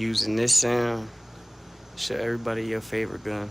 using this sound, show everybody your favorite gun.